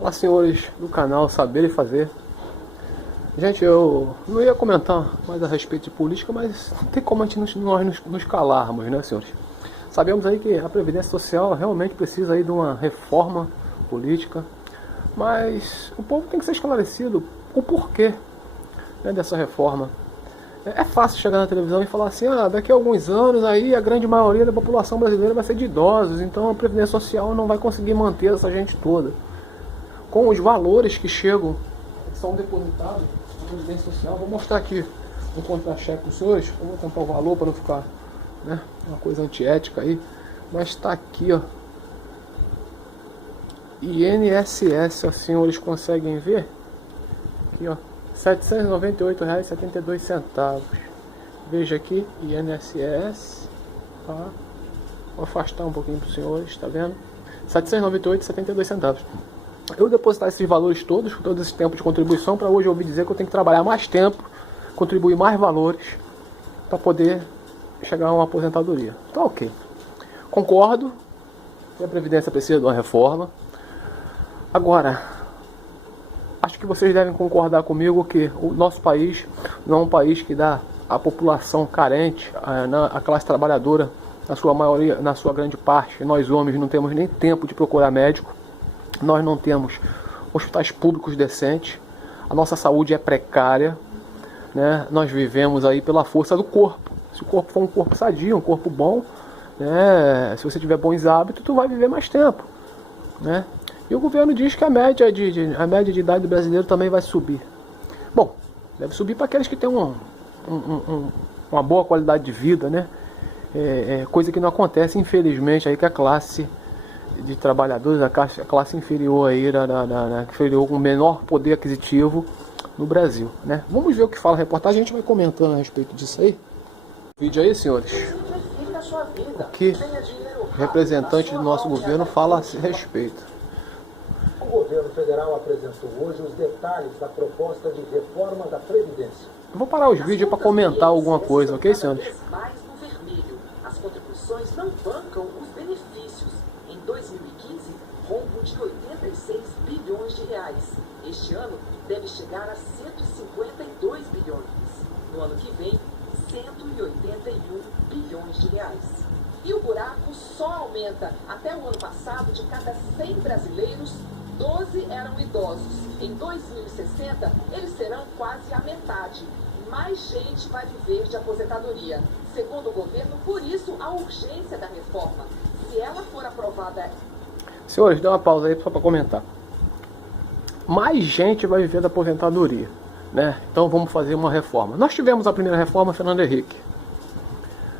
Olá, senhores do canal Saber e Fazer. Gente, eu não ia comentar mais a respeito de política, mas não tem como nós nos calarmos, né, senhores? Sabemos aí que a Previdência Social realmente precisa aí de uma reforma política, mas o povo tem que ser esclarecido o porquê, né, dessa reforma. É fácil chegar na televisão e falar assim, daqui a alguns anos aí a grande maioria da população brasileira vai ser de idosos, então a Previdência Social não vai conseguir manter essa gente toda. Com os valores que chegam, que são depositados na Previdência Social, vou mostrar aqui um contra-cheque para os senhores, eu vou tampar o valor para não ficar, né, uma coisa antiética aí, mas está aqui, ó, INSS, os senhores conseguem ver? Aqui, ó, R$ 798,72. Veja aqui, INSS, tá? Vou afastar um pouquinho para os senhores, tá vendo? R$ 798,72. Eu depositar esses valores todos, todo esse tempo de contribuição, para hoje eu ouvi dizer que eu tenho que trabalhar mais tempo, contribuir mais valores, para poder chegar a uma aposentadoria. Então, ok. Concordo que a Previdência precisa de uma reforma. Agora, acho que vocês devem concordar comigo que o nosso país não é um país que dá à população carente, a classe trabalhadora, na sua maioria, na sua grande parte, nós homens não temos nem tempo de procurar médico, nós não temos hospitais públicos decentes, a nossa saúde é precária, né? Nós vivemos aí pela força do corpo. Se o corpo for um corpo sadio, um corpo bom, né? Se você tiver bons hábitos, tu vai viver mais tempo, né? E o governo diz que a média de idade do brasileiro também vai subir. Bom, deve subir para aqueles que têm uma boa qualidade de vida, né? Coisa que não acontece, infelizmente, aí que a classe de trabalhadores, a classe inferior aí, inferior com menor poder aquisitivo no Brasil, né? Vamos ver o que fala a reportagem, a gente vai comentando a respeito disso aí. Vídeo aí, senhores. O que o representante do nosso governo fala a respeito. O governo federal apresentou hoje os detalhes da proposta de reforma da Previdência. Eu vou parar os vídeos para comentar alguma coisa, ok, senhores? Mais no vermelho. As contribuições não bancam os benefícios. Em 2015, rombo de 86 bilhões de reais. Este ano deve chegar a 152 bilhões. No ano que vem, 181 bilhões de reais. E o buraco só aumenta. Até o ano passado, de cada 100 brasileiros, 12 eram idosos. Em 2060, eles serão quase a metade. Mais gente vai viver de aposentadoria. Segundo o governo, por isso a urgência da reforma. Se ela for aprovada... Senhores, dá uma pausa aí só para comentar. Mais gente vai viver da aposentadoria, né? Então vamos fazer uma reforma. Nós tivemos a primeira reforma, Fernando Henrique.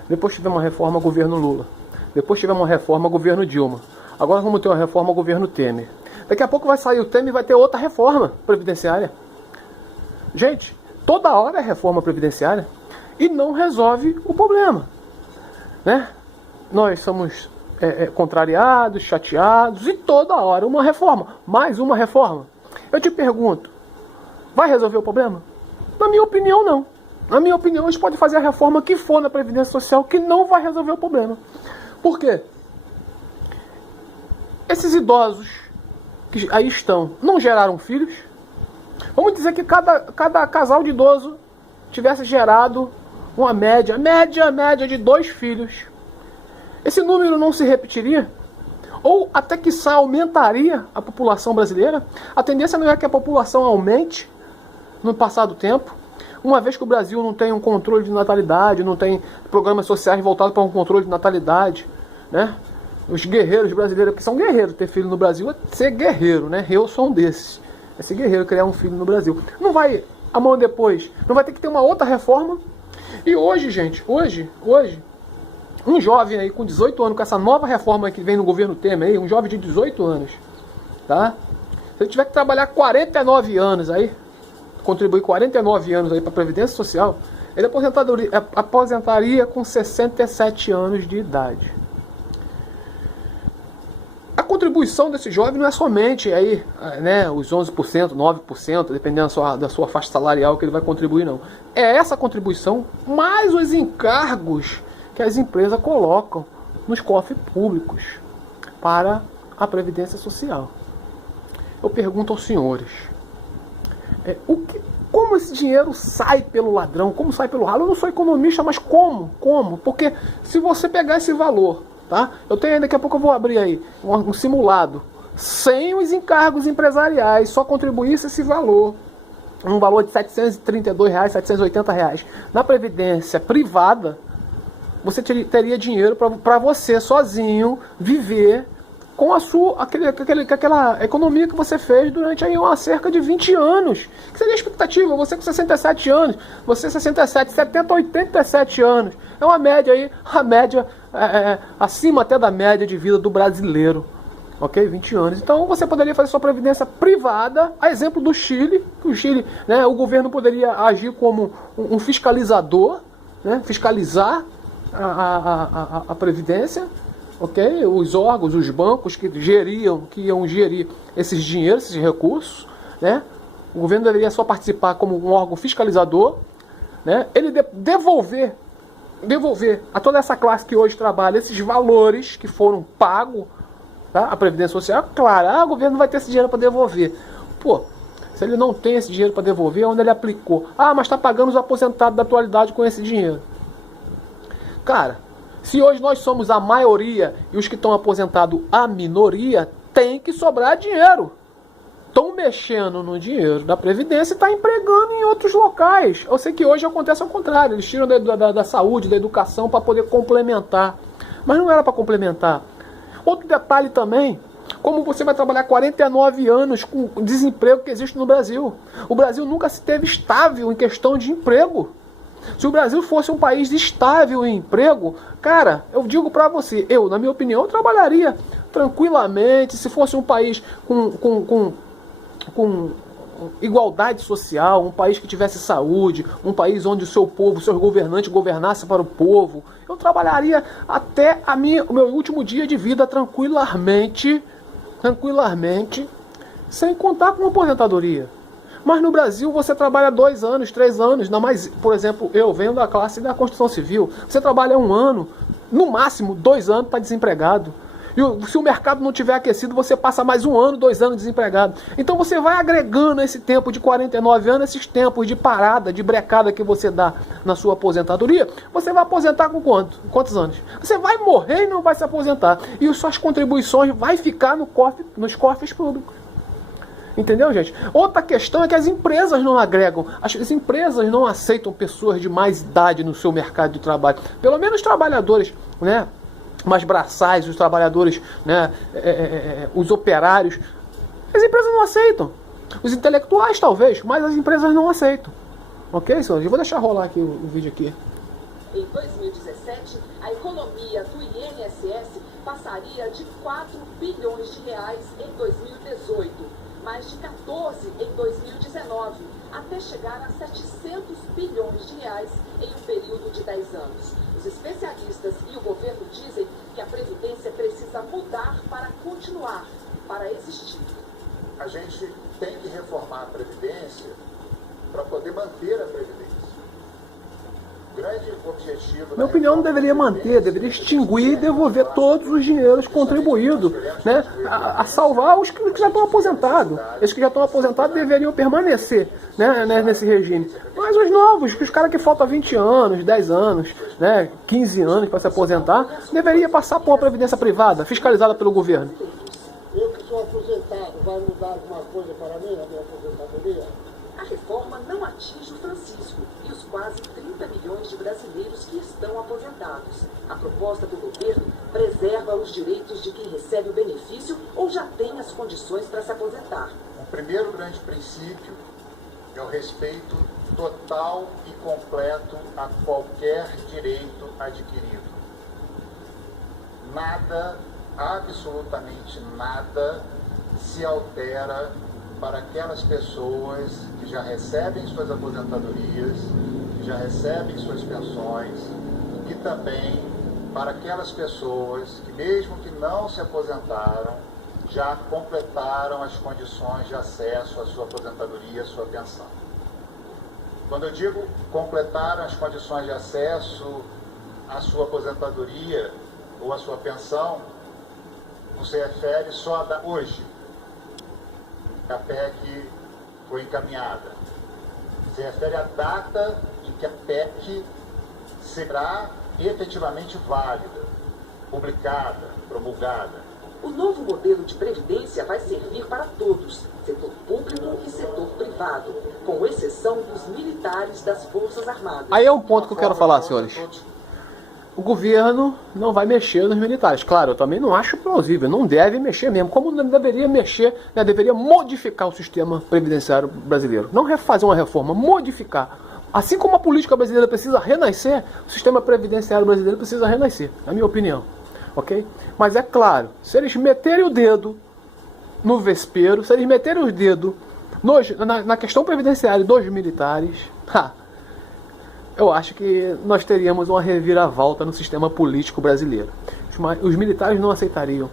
Depois tivemos uma reforma, governo Lula. Depois tivemos uma reforma, governo Dilma. Agora vamos ter uma reforma, governo Temer. Daqui a pouco vai sair o Temer e vai ter outra reforma previdenciária. Gente, toda hora é reforma previdenciária e não resolve o problema, né? Nós somos contrariados, chateados e toda hora uma reforma, mais uma reforma. Eu te pergunto, vai resolver o problema? Na minha opinião, não. Na minha opinião, eles podem fazer a reforma que for na Previdência Social que não vai resolver o problema. Por quê? Esses idosos que aí estão não geraram filhos. Vamos dizer que cada casal de idoso tivesse gerado uma média de 2 filhos. Esse número não se repetiria? Ou até quiçá aumentaria a população brasileira? A tendência não é que a população aumente no passar do tempo, uma vez que o Brasil não tem um controle de natalidade, não tem programas sociais voltados para um controle de natalidade, né? Os guerreiros brasileiros, que são guerreiros, ter filho no Brasil é ser guerreiro, né? Eu sou um desses. É ser guerreiro, criar um filho no Brasil. Não vai, amanhã depois, não vai ter que ter uma outra reforma? E hoje, gente, hoje, um jovem aí com 18 anos, com essa nova reforma que vem no governo Temer aí, um jovem de 18 anos, tá? Se ele tiver que trabalhar 49 anos aí, contribuir 49 anos aí para a Previdência Social, ele aposentaria com 67 anos de idade. A contribuição desse jovem não é somente aí, né, os 11%, 9%, dependendo da sua faixa salarial que ele vai contribuir, não. É essa contribuição mais os encargos que as empresas colocam nos cofres públicos para a Previdência Social. eu pergunto aos senhores, como esse dinheiro sai pelo ladrão, como sai pelo ralo? Eu não sou economista, mas como? Como? Porque se você pegar esse valor, tá? Eu tenho, daqui a pouco eu vou abrir aí um simulado, sem os encargos empresariais, só contribuísse esse valor, um valor de R$ 732, R$ 780, na previdência privada, você teria dinheiro para você sozinho viver com aquela economia que você fez durante aí cerca de 20 anos. Que seria a expectativa? Você com 67 anos, você 67, 70, 87 anos. É uma média aí, a média acima até da média de vida do brasileiro. Ok? 20 anos. Então você poderia fazer sua previdência privada, a exemplo do Chile, que o Chile, né, o governo poderia agir como um fiscalizador, né, fiscalizar a previdência. Ok? Os órgãos, os bancos que iam gerir esses dinheiros, esses recursos, né? O governo deveria só participar como um órgão fiscalizador, né? Ele devolver a toda essa classe que hoje trabalha esses valores que foram pagos, tá? A Previdência Social. Claro, o governo vai ter esse dinheiro para devolver. Pô, se ele não tem esse dinheiro para devolver, onde ele aplicou? Mas está pagando os aposentados da atualidade com esse dinheiro. Cara, se hoje nós somos a maioria e os que estão aposentados a minoria, tem que sobrar dinheiro. Estão mexendo no dinheiro da Previdência e estão empregando em outros locais. Eu sei que hoje acontece ao contrário. Eles tiram da saúde, da educação para poder complementar. Mas não era para complementar. Outro detalhe também, como você vai trabalhar 49 anos com o desemprego que existe no Brasil. O Brasil nunca se teve estável em questão de emprego. Se o Brasil fosse um país estável em emprego, cara, eu digo pra você, na minha opinião, eu trabalharia tranquilamente. Se fosse um país com igualdade social, um país que tivesse saúde, um país onde o seu povo, os seus governantes governassem para o povo, eu trabalharia até o meu último dia de vida tranquilamente, sem contar com aposentadoria. Mas no Brasil você trabalha 2 anos, 3 anos, não mais, por exemplo, eu venho da classe da construção civil, você trabalha 1 ano, no máximo 2 anos, está desempregado. E se o mercado não tiver aquecido, você passa mais 1 ano, 2 anos desempregado. Então você vai agregando esse tempo de 49 anos, esses tempos de parada, de brecada que você dá na sua aposentadoria, você vai aposentar com quantos anos? Você vai morrer e não vai se aposentar. E suas contribuições vai ficar nos cofres públicos. Entendeu, gente? Outra questão é que as empresas não agregam. As empresas não aceitam pessoas de mais idade no seu mercado de trabalho. Pelo menos trabalhadores, né, mais braçais, os trabalhadores, né, os operários. As empresas não aceitam. Os intelectuais talvez, mas as empresas não aceitam. Ok, senhores? Eu vou deixar rolar aqui o vídeo aqui. Em 2017, a economia do INSS passaria de 4 bilhões de reais em 2018. Mais de 14 em 2019, até chegar a 700 bilhões de reais em um período de 10 anos. Os especialistas e o governo dizem que a Previdência precisa mudar para continuar, para existir. A gente tem que reformar a Previdência para poder manter a Previdência. O grande objetivo... Minha opinião, não deveria manter, deveria extinguir e devolver todos os dinheiros contribuídos, né, a salvar os que já estão aposentados. Esses que já estão aposentados deveriam permanecer, né, nesse regime. Mas os novos, os caras que faltam 20 anos, 10 anos, né, 15 anos para se aposentar, deveria passar por uma previdência privada, fiscalizada pelo governo. Eu que sou aposentado, vai mudar alguma coisa para mim, a minha aposentadoria? A reforma não atinge o Francisco e os quase 30 milhões de brasileiros que estão aposentados. A proposta do governo preserva os direitos de quem recebe o benefício ou já tem as condições para se aposentar. O primeiro grande princípio é o respeito total e completo a qualquer direito adquirido. Nada, absolutamente nada, se altera para aquelas pessoas que já recebem suas aposentadorias, que já recebem suas pensões, e também para aquelas pessoas que, mesmo que não se aposentaram, já completaram as condições de acesso à sua aposentadoria, à sua pensão. Quando eu digo completaram as condições de acesso à sua aposentadoria ou à sua pensão, não se refere só a hoje. que a PEC foi encaminhada. Se refere à data em que a PEC será efetivamente válida, publicada, promulgada. O novo modelo de previdência vai servir para todos, setor público e setor privado, com exceção dos militares das Forças Armadas. Aí é o ponto que eu quero falar, senhores. O governo não vai mexer nos militares. Claro, eu também não acho plausível, não deve mexer mesmo. Como não deveria mexer, né, deveria modificar o sistema previdenciário brasileiro. Não fazer uma reforma, modificar. Assim como a política brasileira precisa renascer, o sistema previdenciário brasileiro precisa renascer, na minha opinião. Ok? Mas é claro, se eles meterem o dedo no vespeiro, se eles meterem o dedo na questão previdenciária dos militares, eu acho que nós teríamos uma reviravolta no sistema político brasileiro. Os militares não aceitariam.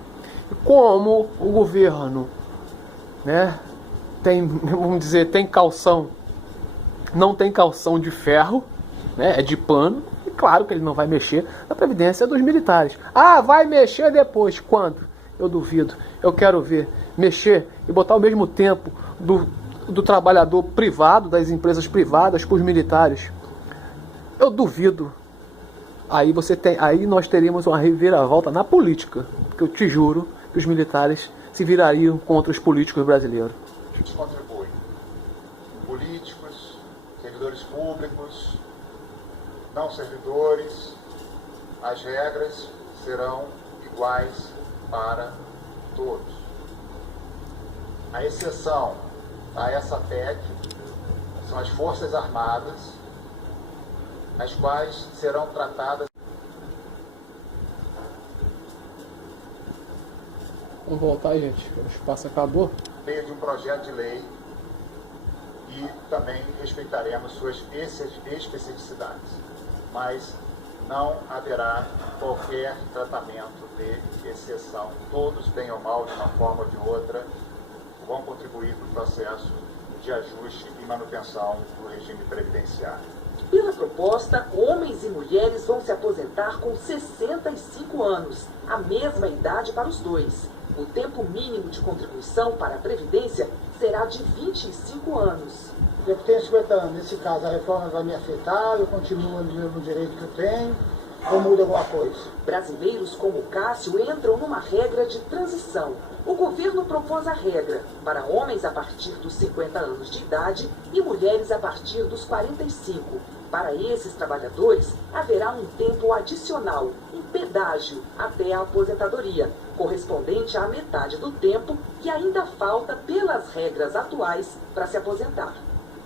Como o governo, né, vamos dizer, tem calção, não tem calção de ferro, né, é de pano, e claro que ele não vai mexer na previdência dos militares. Ah, vai mexer depois. Quando? Eu duvido. Eu quero ver mexer e botar ao mesmo tempo do trabalhador privado, das empresas privadas, para os militares. Eu duvido. Aí nós teríamos uma reviravolta na política, porque eu te juro que os militares se virariam contra os políticos brasileiros. Contribuem. Políticos, servidores públicos, não servidores, as regras serão iguais para todos. A exceção a essa PEC são as Forças Armadas, as quais serão tratadas. Vamos voltar, gente. O espaço acabou. Meio de um projeto de lei e também respeitaremos suas especificidades. Mas não haverá qualquer tratamento de exceção. Todos, bem ou mal, de uma forma ou de outra, vão contribuir para o processo de ajuste e manutenção do regime previdenciário. Pela proposta, homens e mulheres vão se aposentar com 65 anos, a mesma idade para os dois. O tempo mínimo de contribuição para a Previdência será de 25 anos. Eu tenho 50 anos, nesse caso a reforma vai me afetar, eu continuo no mesmo direito que eu tenho, ou muda alguma coisa? Brasileiros como Cássio entram numa regra de transição. O governo propôs a regra para homens a partir dos 50 anos de idade e mulheres a partir dos 45. Para esses trabalhadores, haverá um tempo adicional, um pedágio, até a aposentadoria, correspondente à metade do tempo que ainda falta pelas regras atuais para se aposentar.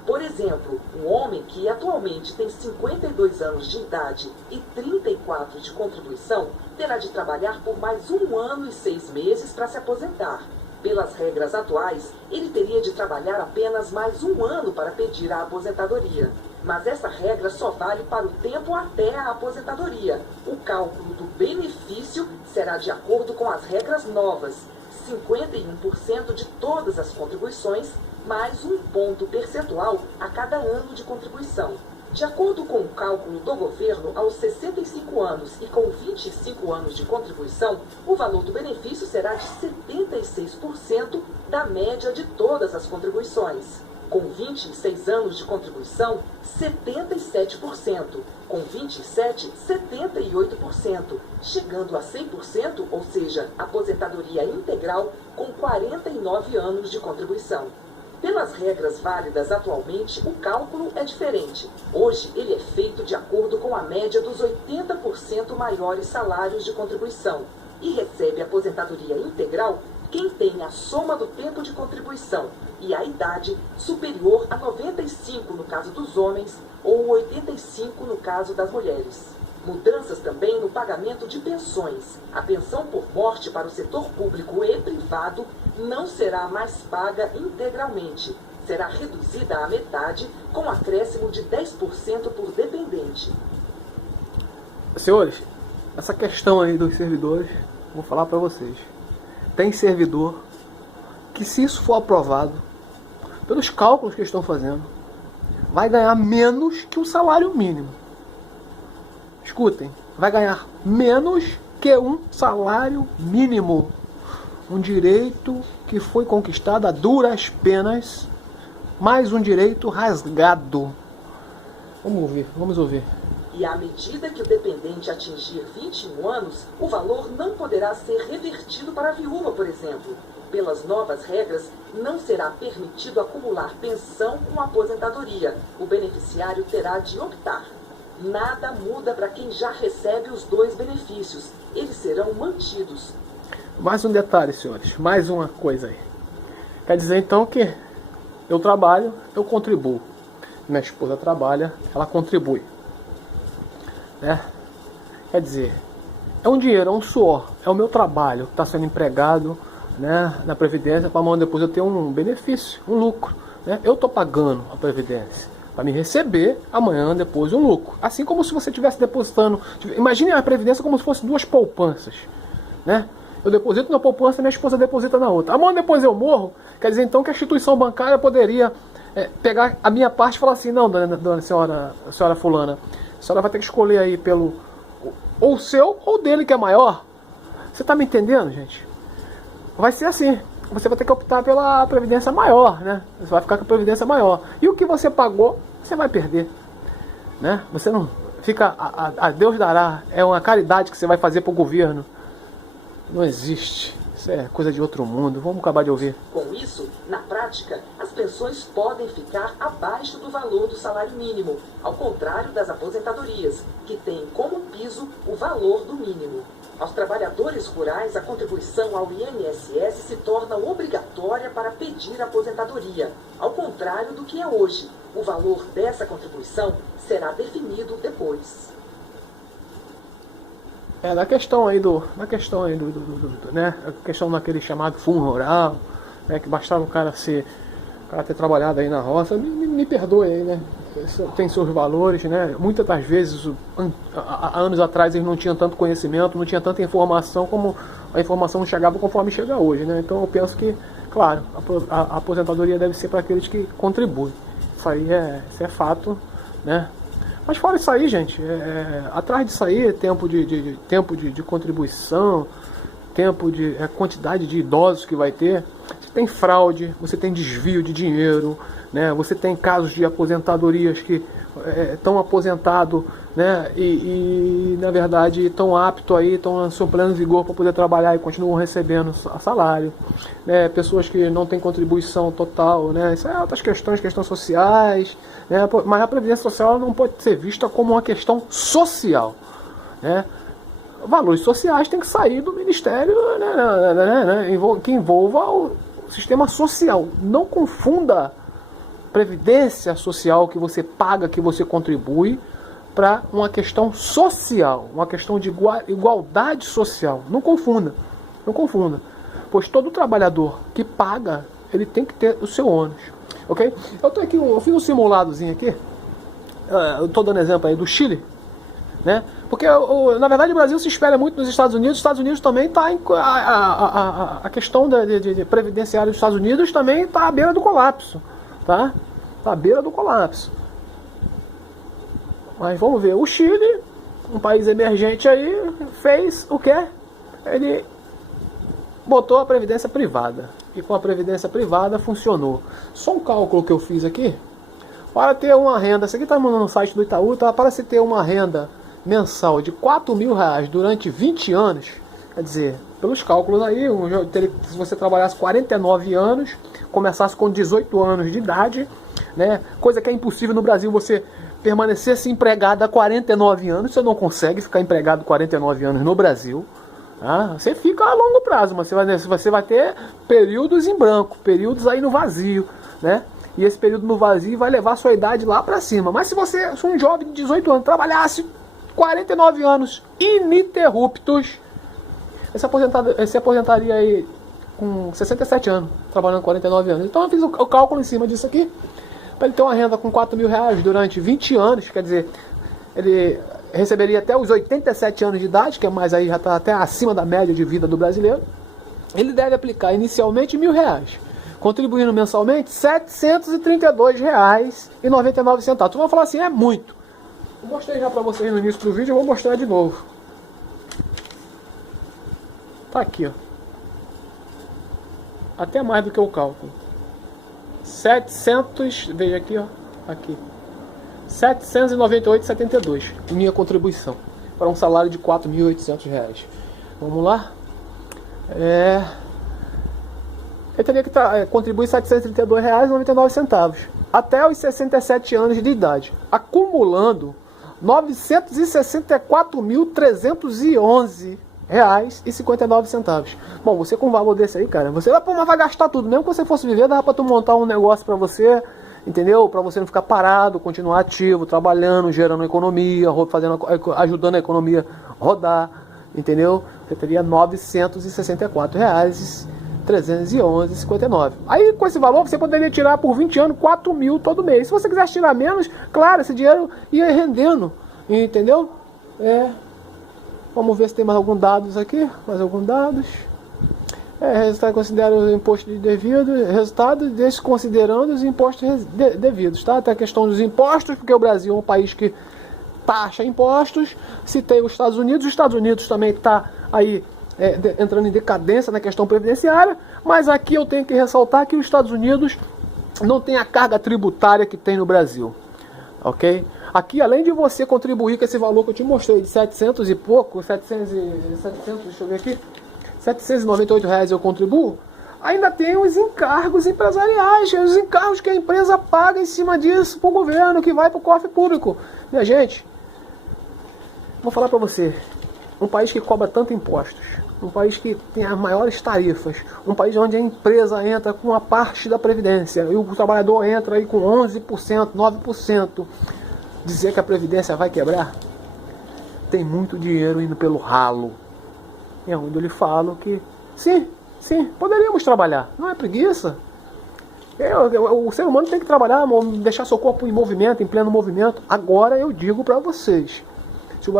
Por exemplo, um homem que atualmente tem 52 anos de idade e 34 de contribuição terá de trabalhar por mais 1 ano e 6 meses para se aposentar. Pelas regras atuais, ele teria de trabalhar apenas mais 1 ano para pedir a aposentadoria. Mas essa regra só vale para o tempo até a aposentadoria. O cálculo do benefício será de acordo com as regras novas: 51% de todas as contribuições, mais 1 ponto percentual a cada ano de contribuição. De acordo com o cálculo do governo, aos 65 anos e com 25 anos de contribuição, o valor do benefício será de 76% da média de todas as contribuições. Com 26 anos de contribuição, 77%. Com 27, 78%. Chegando a 100%, ou seja, aposentadoria integral com 49 anos de contribuição. Pelas regras válidas atualmente, o cálculo é diferente. Hoje, ele é feito de acordo com a média dos 80% maiores salários de contribuição e recebe aposentadoria integral quem tem a soma do tempo de contribuição e a idade superior a 95 no caso dos homens ou 85 no caso das mulheres. Mudanças também no pagamento de pensões. A pensão por morte para o setor público e privado não será mais paga integralmente. Será reduzida à metade, com acréscimo de 10% por dependente. Senhores, essa questão aí dos servidores, vou falar para vocês. Tem servidor que, se isso for aprovado, pelos cálculos que estão fazendo, vai ganhar menos que um salário mínimo. Escutem, vai ganhar menos que um salário mínimo. um direito que foi conquistado a duras penas, mais um direito rasgado. Vamos ouvir. E à medida que o dependente atingir 21 anos, o valor não poderá ser revertido para a viúva, por exemplo. Pelas novas regras, não será permitido acumular pensão com aposentadoria. O beneficiário terá de optar. Nada muda para quem já recebe os dois benefícios. Eles serão mantidos. Mais um detalhe, senhores. Mais uma coisa aí. Quer dizer, então, que eu trabalho, eu contribuo. Minha esposa trabalha, ela contribui. Né? Quer dizer, é um dinheiro, é um suor. É o meu trabalho que está sendo empregado, né, na Previdência, para amanhã depois eu ter um benefício, um lucro. Né? Eu estou pagando a Previdência para me receber amanhã depois um lucro. Assim como se você estivesse depositando. Imagine a Previdência como se fosse duas poupanças. Né? Eu deposito na poupança e minha esposa deposita na outra. Amanhã depois eu morro, quer dizer então que a instituição bancária poderia pegar a minha parte e falar assim: não, dona senhora fulana, a senhora vai ter que escolher aí pelo ou o seu ou dele que é maior. Você está me entendendo, gente? Vai ser assim. Você vai ter que optar pela previdência maior, né? Você vai ficar com a previdência maior. E o que você pagou, você vai perder. Né? Você não fica... A Deus dará. É uma caridade que você vai fazer para o governo. Não existe. Isso é coisa de outro mundo. Vamos acabar de ouvir. Com isso, na prática, as pensões podem ficar abaixo do valor do salário mínimo, ao contrário das aposentadorias, que têm como piso o valor do mínimo. Aos trabalhadores rurais, a contribuição ao INSS se torna obrigatória para pedir aposentadoria, ao contrário do que é hoje. O valor dessa contribuição será definido depois. Na questão né, a questão daquele chamado fundo rural, né, que bastava o cara ter trabalhado aí na roça, me perdoe aí, né? Tem seus valores, né? Muitas das vezes, há anos atrás, eles não tinham tanto conhecimento, não tinha tanta informação como a informação não chegava conforme chega hoje, né? Então eu penso que, claro, a aposentadoria deve ser para aqueles que contribuem. Isso aí é fato, né? Mas fora isso aí, gente, atrás disso aí, tempo de contribuição, quantidade de idosos que vai ter. Você tem fraude, você tem desvio de dinheiro, né? Você tem casos de aposentadorias que estão aposentados, né? E na verdade estão aptos aí, estão no seu pleno vigor para poder trabalhar e continuam recebendo salário, né? Pessoas que não têm contribuição total, né? Isso é outras questões sociais, né? Mas a Previdência Social não pode ser vista como uma questão social, né? Valores sociais têm que sair do Ministério, né, que envolva o sistema social. Não confunda previdência social que você paga, que você contribui, para uma questão social, uma questão de igualdade social. Não confunda, pois todo trabalhador que paga, ele tem que ter o seu ônus, ok? Eu fiz um simuladozinho aqui, eu estou dando exemplo aí do Chile, né? Porque, na verdade, o Brasil se espelha muito nos Estados Unidos. Os Estados Unidos também está... A questão de previdenciária dos Estados Unidos também está à beira do colapso. Tá? Está à beira do colapso. Mas vamos ver. O Chile, um país emergente aí, fez o quê? Ele botou a previdência privada. E com a previdência privada funcionou. Só um cálculo que eu fiz aqui. Para ter uma renda... Isso aqui está no site do Itaú. Tá? Para se ter uma renda mensal de R$4.000 durante 20 anos, quer dizer, pelos cálculos aí, se você trabalhasse 49 anos, começasse com 18 anos de idade, né, coisa que é impossível no Brasil, você permanecesse empregado há 49 anos, você não consegue ficar empregado 49 anos no Brasil, tá? Você fica a longo prazo, mas você vai ter períodos em branco, períodos aí no vazio, né? E esse período no vazio vai levar a sua idade lá para cima. Mas se você, um jovem de 18 anos, trabalhasse 49 anos ininterruptos, se aposentaria aí com 67 anos, trabalhando 49 anos. Então eu fiz o cálculo em cima disso aqui, para ele ter uma renda com R$4.000 durante 20 anos, quer dizer, ele receberia até os 87 anos de idade, que é mais aí, já está até acima da média de vida do brasileiro. Ele deve aplicar inicialmente R$1.000, contribuindo mensalmente R$732,99. Tu vai falar assim, é muito. Eu mostrei já para vocês no início do vídeo, eu vou mostrar de novo. Tá aqui, ó. até mais do que o cálculo. 700, veja aqui, ó, aqui. 798,72 minha contribuição para um salário de R$ 4.800. Vamos lá? Eu teria que contribuir R$ 732,99 até os 67 anos de idade, acumulando R$ 964.311,59. Bom, você com um valor desse aí, cara, você vai gastar tudo. Mesmo que você fosse viver, dava pra tu montar um negócio pra você, entendeu? Pra você não ficar parado, continuar ativo, trabalhando, gerando economia, ajudando a economia a rodar, entendeu? Você teria R$ 964,311,59. Aí com esse valor você poderia tirar por 20 anos 4 mil todo mês. Se você quisesse tirar menos, claro, esse dinheiro ia rendendo, entendeu? Vamos ver se tem mais alguns dados aqui. Mais alguns dados. Resultado considera o imposto de devido. Resultado desconsiderando os impostos devidos, tá? Tem a questão dos impostos, porque o Brasil é um país que taxa impostos. Citei os Estados Unidos também está aí entrando em decadência na questão previdenciária, mas aqui eu tenho que ressaltar que os Estados Unidos não tem a carga tributária que tem no Brasil, ok? Aqui, além de você contribuir com esse valor que eu te mostrei, de 700 e pouco, 700, deixa eu ver aqui, R$798 eu contribuo, ainda tem os encargos empresariais, os encargos que a empresa paga em cima disso para o governo, que vai para o cofre público. Minha gente, vou falar para você, um país que cobra tanto impostos, um país que tem as maiores tarifas, um país onde a empresa entra com a parte da previdência e o trabalhador entra aí com 11%, 9%, dizer que a previdência vai quebrar, tem muito dinheiro indo pelo ralo. É onde eu lhe falo que sim, poderíamos trabalhar, não é preguiça. O ser humano tem que trabalhar, deixar seu corpo em movimento, em pleno movimento. Agora eu digo para vocês, se o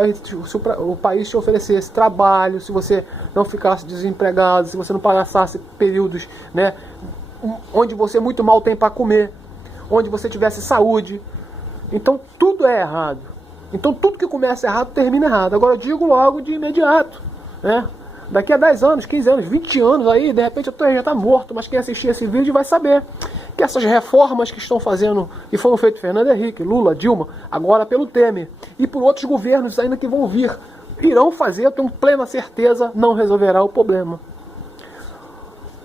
país te oferecesse trabalho, se você não ficasse desempregado, se você não passasse períodos, né, onde você muito mal tem para comer, onde você tivesse saúde, então tudo é errado. Então tudo que começa errado termina errado. Agora eu digo logo de imediato, né? Daqui a 10 anos, 15 anos, 20 anos aí, de repente eu já está morto, mas quem assistir esse vídeo vai saber que essas reformas que estão fazendo, que foram feitas por Fernando Henrique, Lula, Dilma, agora pelo Temer, e por outros governos ainda que vão vir, irão fazer, eu tenho plena certeza, não resolverá o problema.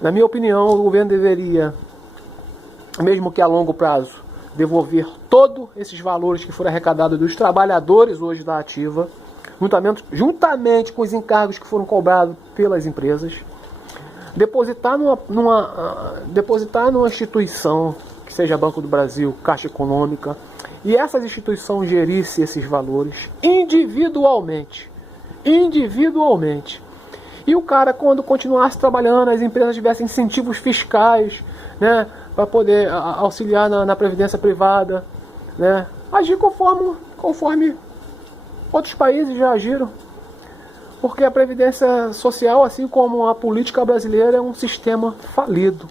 Na minha opinião, o governo deveria, mesmo que a longo prazo, devolver todos esses valores que foram arrecadados dos trabalhadores hoje da ativa, juntamente com os encargos que foram cobrados pelas empresas, depositar numa instituição, que seja Banco do Brasil, Caixa Econômica, e essas instituições gerissem esses valores individualmente. E o cara, quando continuasse trabalhando, as empresas tivessem incentivos fiscais, né, para poder auxiliar na previdência privada, né, agir conforme outros países já agiram. Porque a previdência social, assim como a política brasileira, é um sistema falido.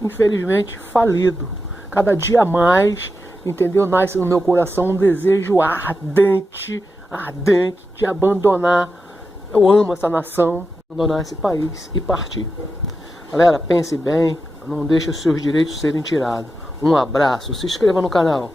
Infelizmente falido. Cada dia mais, entendeu? Nasce no meu coração um desejo ardente de abandonar. Eu amo essa nação, abandonar esse país e partir. Galera, pense bem, não deixe os seus direitos serem tirados. Um abraço, se inscreva no canal.